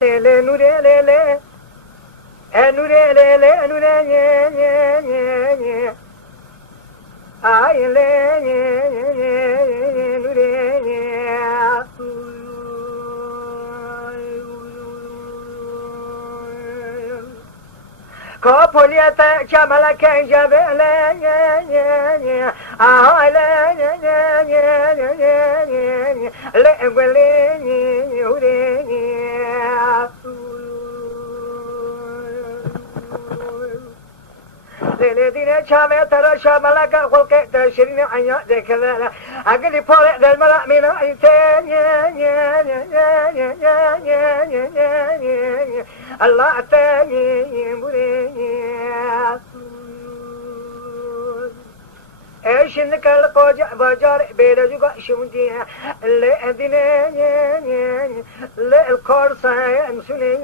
le nure le le nure le le nure nye nye nye nye ay le nye nye nye nure nye Kapuliyete kemaleke cebele nye nye nye ay le nye nye nye nye nye nye le gwele nye nye ure nye ليلة شامية ترى شاملك خلق تشرين عيا ذكرنا أقلي فورق للمرأة من عيتين الله تاني مريني ايش انك القوجع بجار بيرجوك شمدي اللي اديني اللي الكورسة يمسوني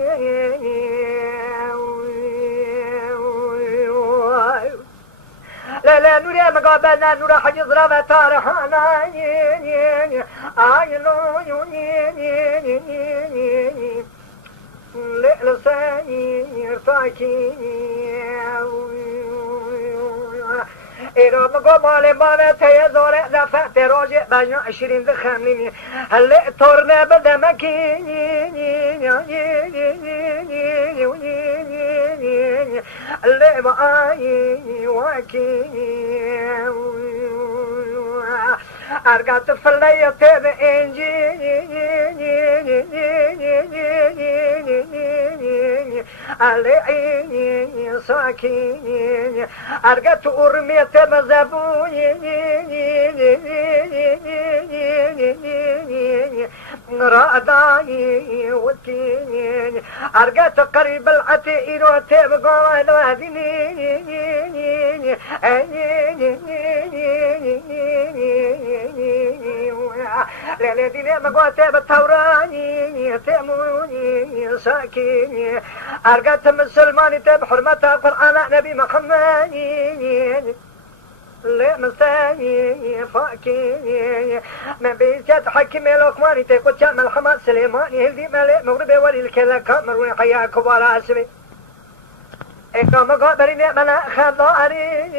لا لا نوري مقابلنا نورا حجز رابع تارحانا لساني ارتاكي إيرو مقو مالي مانا تيزوري دفع تروجي بجنا 20 دخمنيني هلي تورنا بدمكي اللي معاي واكي أرقات فلي يطيب إنجي علي عيني ساكين أرقات أرمي تبزبوني راداي وتين أرقات قريب العتير وتبقى الوادني ليلة مقوات بتوراني تأموني ساكين أرقات مسلماني تب حرمة قرآن نبي محمد لا مستاني فاكي من بيت حكمي لقماني تقول شامل حماد سليماني هلدي ملك مغربي ولي الكلا كامر وحيا كبار اسمي إكرام قابرين منا خضاري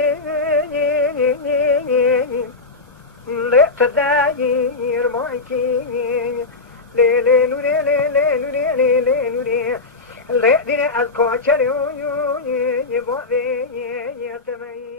لا تداير مايكي لي نوري لي نوري لي نوري لا ديني أذكر شريو يبغي يتمي